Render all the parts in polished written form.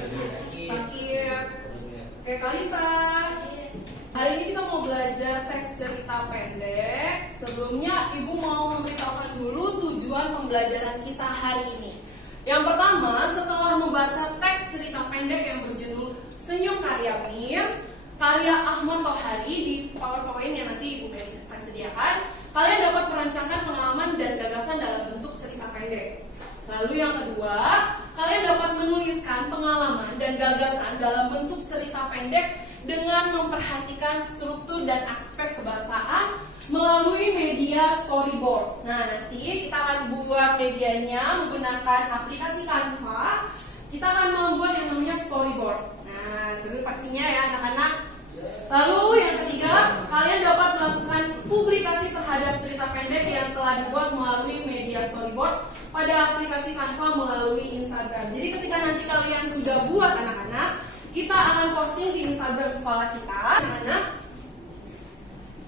Sakit. Oke, Kalisa. Hari ini kita mau belajar teks cerita pendek. Sebelumnya Ibu mau memberitahukan dulu tujuan pembelajaran kita hari ini. Yang pertama, setelah membaca teks cerita pendek yang berjudul Senyum Karyamin, karya Ahmad Tohari di PowerPoint yang nanti Ibu Meli akan sediakan, kalian dapat merancangkan pengalaman dan gagasan dalam bentuk cerita pendek. Lalu yang kedua, kalian dapat menuliskan pengalaman dan gagasan dalam bentuk cerita pendek dengan memperhatikan struktur dan aspek kebahasaan melalui media storyboard. Nah, nanti kita akan buat medianya menggunakan aplikasi Canva. Kita akan membuat yang namanya storyboard. Nah, seru pastinya ya anak-anak. Lalu yang ketiga, kalian dapat melakukan publikasi terhadap cerita pendek yang telah dibuat melalui media storyboard pada aplikasi Canva melalui Instagram. Jadi ketika nanti kalian sudah buat anak-anak, kita akan posting di Instagram sekolah kita. Anak-anak,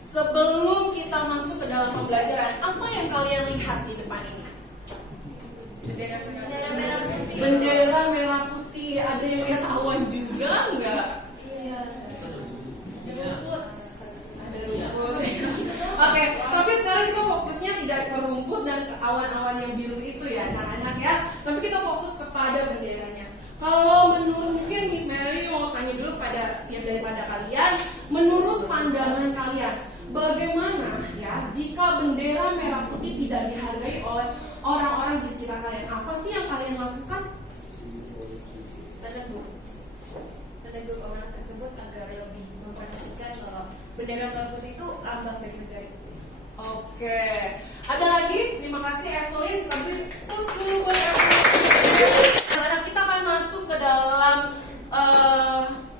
sebelum kita masuk ke dalam pembelajaran, apa yang kalian lihat di depan ini? Bendera merah putih. Bendera merah putih. Ada yang lihat awan juga enggak? Iya. Rumput. Ada rumput. Oke, tapi sekarang kita fokusnya tidak ke rumput dan ke awan-awan yang biru itu ya, anak-anak ya. Tapi kita fokus kepada benderanya. Kalau menurut, mungkin Miss Meli mau tanya dulu pada setiap daripada kalian, menurut pandangan kalian, bagaimana ya jika bendera merah putih tidak dihargai oleh orang-orang di sekitar kalian? Apa sih yang kalian lakukan? Tanda orang tersebut agar lebih memperhatikan kalau bendera merah putih itu lambang dari negara itu. Oke, ada lagi? Terima kasih Evelyn. Tapi terus dulu buat Evelyn. Nah, kita akan masuk ke dalam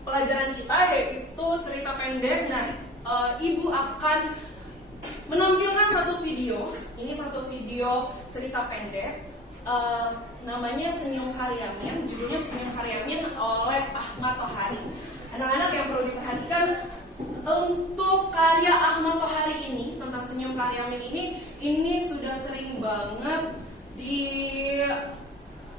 pelajaran kita, yaitu cerita pendek. Nah, Ibu akan menampilkan satu video. Ini satu video cerita pendek. Namanya Senyum Karyamin. Judulnya Senyum Karyamin oleh Ahmad Tohari. Anak-anak yang perlu diperhatikan, untuk karya Ahmad Tohari ini tentang Senyum Karyamin ini sudah sering banget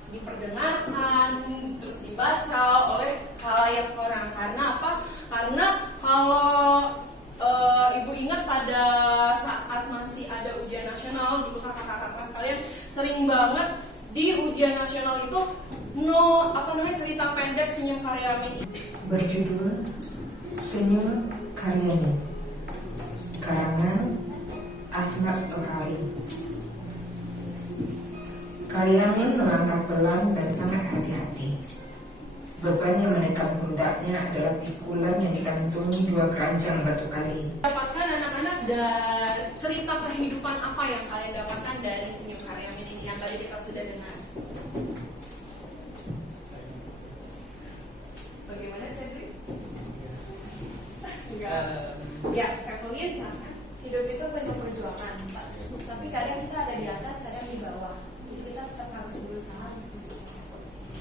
diperdengarkan, terus dibaca oleh khalayak orang. Karena apa? Karena kalau Ibu ingat pada saat masih ada ujian nasional, dulu kakak-kakak kelas kalian sering banget di ujian nasional itu cerita pendek Senyum Karyamin berjudul Senyum Karyamin, karangan Ahmad Tohari. Karyamin melangkah pelan dan sangat hati-hati. Beban yang menekan pundaknya adalah pikulan yang digantungi dua keranjang batu kali. Dapatkan anak-anak dari cerita kehidupan apa yang kalian dapatkan dari Senyum Karyamin ini yang tadi kita sudah dengar? Bagaimana Cedric? Enggak. Ya, Evelyn silakan. Hidup itu penuh perjuangan, Pak. Tapi kadang kita ada di atas, kadang di bawah. Jadi kita tetap harus berusaha.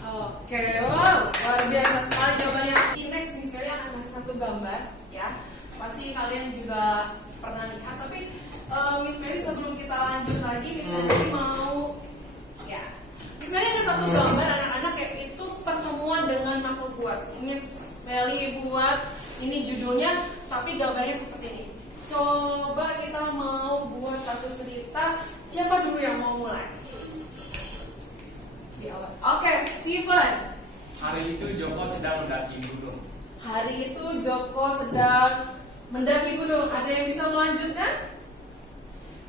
Oke, wow, luar biasa sekali jawabannya. Next, Miss Meli akan kasih satu gambar, ya. Pasti kalian juga pernah lihat. Tapi Miss Meli sebelum kita lanjut lagi, Miss Meli mau, ya, Miss Meli ada satu gambar anak-anak yaitu pertemuan dengan makhluk buas. Miss Meli buat ini judulnya, tapi gambarnya seperti ini. Coba kita mau buat satu cerita. Siapa dulu yang mau mulai? Oke, Steven. Hari itu Joko sedang mendaki gunung. Hari itu Joko sedang mendaki gunung. Ada yang bisa melanjutkan?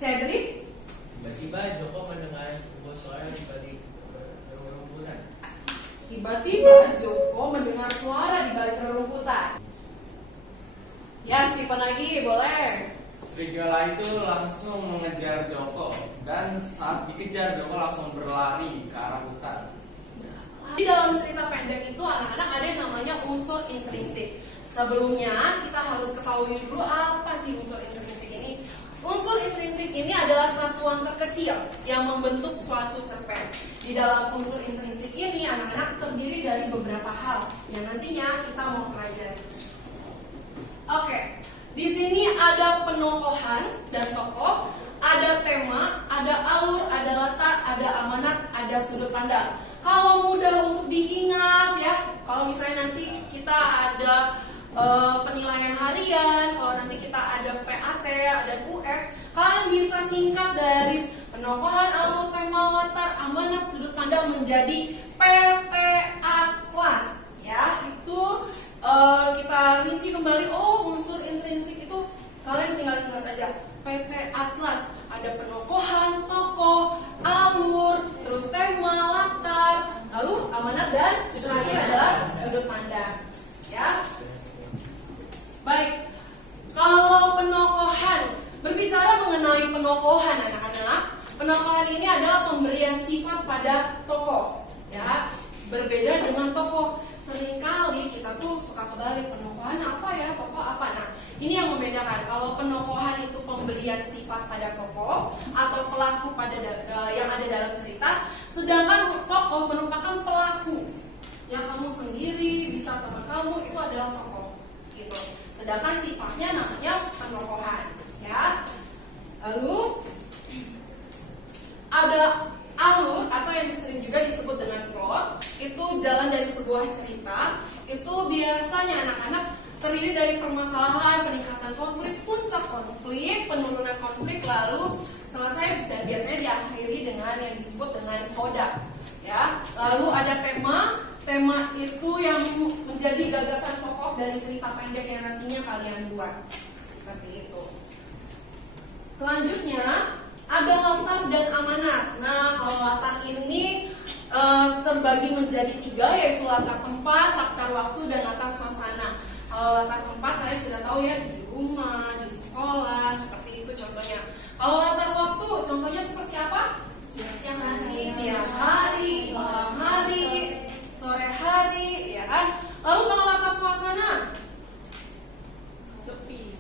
Cedric? Tiba-tiba Joko mendengar sebuah suara di balik rerumputan. Tiba-tiba Joko mendengar suara di balik rerumputan. Ya, Steven lagi, boleh. Serigala itu langsung mengejar Joko, dan saat dikejar Joko langsung berlari ke arah hutan. Di dalam cerita pendek itu anak-anak ada yang namanya unsur intrinsik. Sebelumnya kita harus ketahui dulu apa sih unsur intrinsik ini. Unsur intrinsik ini adalah satuan terkecil yang membentuk suatu cerpen. Di dalam unsur intrinsik ini anak-anak terdiri dari beberapa hal yang nantinya kita mau pelajari. Oke, di sini ada penokohan dan tokoh, ada tema, ada alur, ada latar, ada amanat, ada sudut pandang. Kalau mudah untuk diingat ya, penilaian harian, kalau nanti kita ada PAT dan US, kalian bisa singkat dari penokohan, alur, tema, latar, amanat, sudut pandang menjadi PT Atlas. Ya, itu kita rinci kembali. Oh, unsur intrinsik itu kalian tinggal ingat aja. PT Atlas ada penokohan, tokoh, alur, terus tema, latar, lalu amanat dan terakhir adalah sudut pandang. Ya. Baik. Kalau penokohan, berbicara mengenai penokohan anak-anak, penokohan ini adalah pemberian sifat pada tokoh. Ya. Berbeda dengan tokoh. Seringkali kita tuh suka kebalik, penokohan apa ya, tokoh apa. Nah, ini yang membedakan. Kalau penokohan itu pemberian sifat pada tokoh atau pelaku pada yang ada dalam cerita, sedangkan tokoh merupakan pelaku. Yang kamu sendiri, bisa teman kamu, itu adalah tokoh. Gitu. Sedangkan sifatnya namanya penokohan. Ya. Lalu ada alur atau yang sering juga disebut dengan plot, itu jalan dari sebuah cerita. Itu biasanya anak-anak terdiri dari permasalahan, peningkatan konflik, puncak konflik, penurunan konflik, lalu selesai dan biasanya diakhiri dengan yang disebut dengan coda. Ya, lalu ada tema itu yang menjadi gagasan pokok dari cerita pendek yang nantinya kalian buat. Seperti itu. Selanjutnya ada latar dan amanat. Nah, kalau latar ini terbagi menjadi 3, yaitu latar tempat, latar waktu, dan latar suasana. Kalau latar tempat kalian sudah tahu ya, di rumah, di sekolah, seperti itu contohnya. Kalau latar waktu, contohnya seperti apa? Siang hari, malam hari, sore hari, ya kan? Lalu kalau latar suasana, sepi,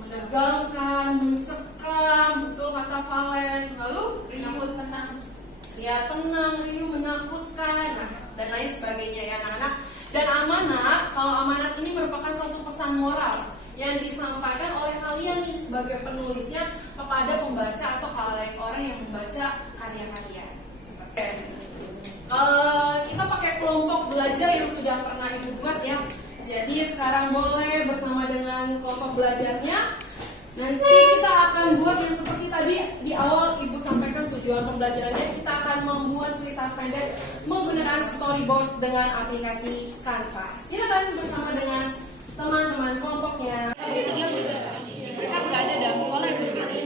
menegangkan, mencekam, betul kata Valen. Lalu tenang, riuh, menakutkan, nah, dan lain sebagainya ya anak-anak. Dan amanat, kalau amanat ini merupakan suatu pesan moral yang disampaikan oleh kalian nih sebagai penulisnya kepada pembaca atau khalayak orang yang membaca karya kalian. Kita pakai kelompok belajar yang sudah pernah ibu buat ya. Jadi sekarang boleh bersama dengan kelompok belajarnya. Nanti kita akan buat yang seperti tadi di awal ibu sampaikan tujuan pembelajarannya. Kita akan membuat cerita pendek menggunakan storyboard dengan aplikasi Canva. Silakan bersama dengan teman-teman kelompoknya. Kita berada dalam sekolah yang berbeda.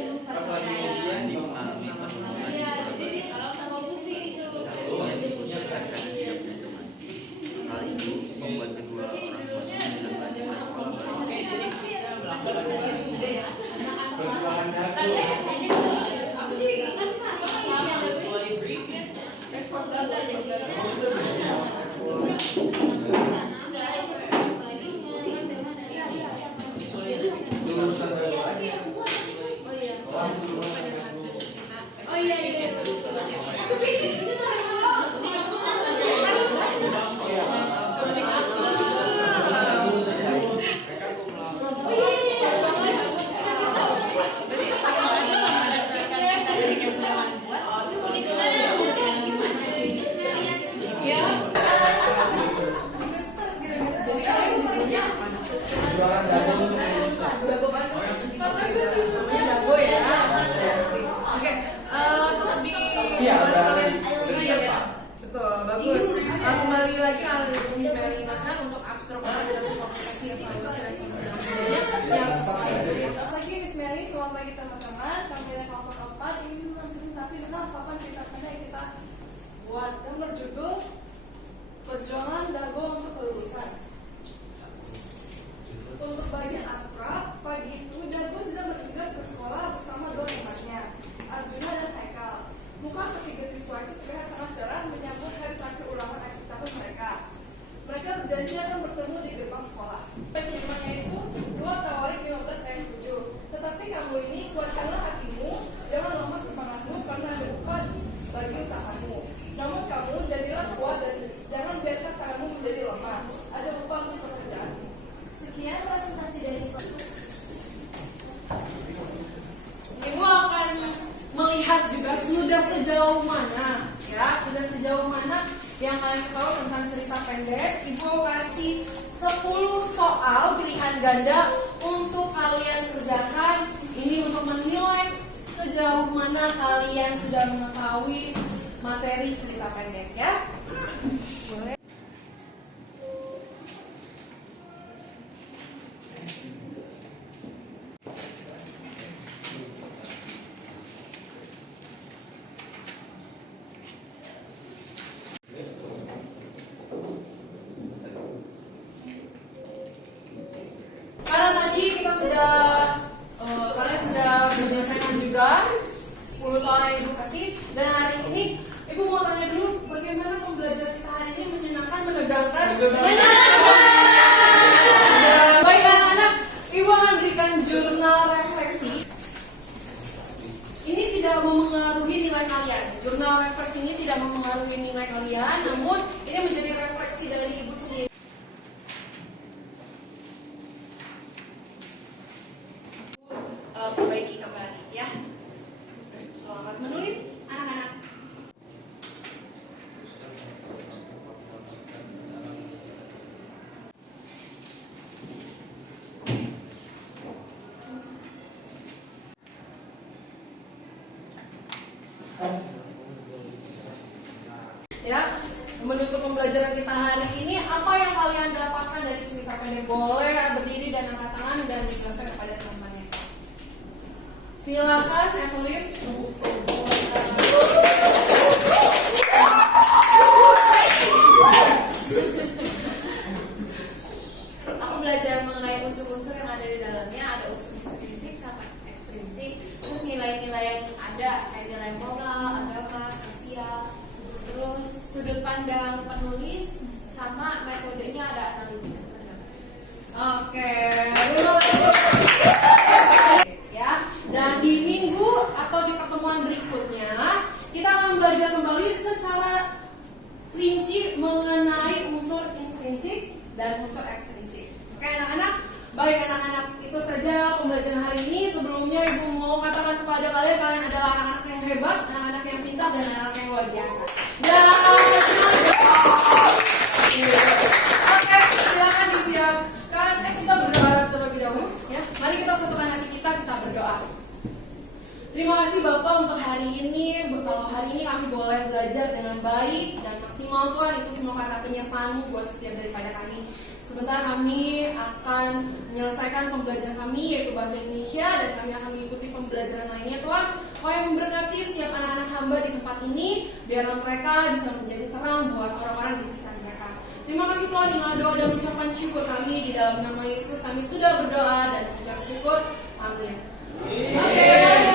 Kembali lagi Miss Meli ingatkan untuk abstrak organisasi komunikasi evaluasi dan sebagainya yang sesuai. Selamat pagi Miss Meli, selamat pagi teman-teman. Kami dari kelompok 4 ingin mempresentasi tentang papan cerita pendek yang kita buat dan berjudul Perjuangan Dago untuk Kelulusan. Untuk bagian abstrak, pagi itu Dago sedang bertugas ke sekolah bersama 2 temannya, Arjuna dan Haikal. Muka ketiga siswa itu terlihat sangat cerah menyambut hari terakhir ulangan akhir tahun mereka. Mereka berjanji akan bertemu di gerbang sekolah. Penyimpannya itu 2 tawarik 15 ayat 7. Tetapi kamu ini kuatkanlah hatimu, jangan lemah semangatmu karena ada upah bagi usahamu. Namun kamu jadilah kuat dan jangan biarkan tanganmu menjadi lemah. Ada upah untuk pekerjaanmu. Sekian presentasi dari Ibu akan melihat juga sudah sejauh mana yang kalian tahu tentang cerita pendek. Ibu kasih 10 soal pilihan ganda untuk kalian kerjakan. Ini untuk menilai sejauh mana kalian sudah mengetahui materi cerita pendek ya. Boleh. Karena tadi kita sudah kalian sudah menyelesaikan juga 10 soal yang ibu kasih, dan hari ini ibu mau tanya dulu bagaimana pembelajaran kita hari ini menyenangkan, menegangkan, baik anak-anak, ibu akan berikan jurnal refleksi. Ini tidak memengaruhi nilai kalian. Jurnal refleksi ini tidak memengaruhi nilai kalian, namun ini menjadi refleksi dari ibu sendiri. Perbaiki kembali ya. Selamat menulis anak-anak. Ya, menutup pembelajaran kita hari ini, apa yang kalian dapatkan dari cerita pendek? Boleh berdiri dan angkat tangan dan dijelaskan kepada teman-temannya. Silakan, Evelyn. Aku belajar mengenai unsur-unsur yang ada di dalamnya. Ada unsur intrinsik sama ekstrinsik. Terus nilai-nilai yang ada kayak nilai moral, agama, sosial. Terus sudut pandang penulis sama metodenya ada analitik sebenarnya. Oke. Ya, dan di minggu atau di pertemuan berikutnya kita akan belajar kembali secara rinci mengenai unsur intrinsik dan unsur ekstrinsik. Oke anak-anak, baik anak-anak, itu saja pembelajaran hari ini. Sebelumnya ibu mau katakan kepada kalian, kalian adalah anak-anak yang hebat, anak-anak yang pintar, dan anak-anak yang luar biasa. Dan oke, silakan disiapkan. Kita berdoa terlebih dahulu ya. Mari kita satukan hati kita berdoa. Terima kasih Bapak untuk hari ini. Kalau hari ini kami boleh belajar dengan baik dan maksimal Tuhan, itu semua karena penyertaan-Mu buat setiap daripada kami. Sebentar kami akan menyelesaikan pembelajaran kami yaitu bahasa Indonesia, dan kami akan mengikuti pembelajaran lainnya Tuhan. Kau yang memberkati setiap anak-anak hamba di tempat ini, biarlah mereka bisa menjadi terang buat orang-orang di sekitar mereka. Terima kasih Tuhan, inilah doa dan ucapan syukur kami di dalam nama Yesus. Kami sudah berdoa dan mengucap syukur. Amin. Oke.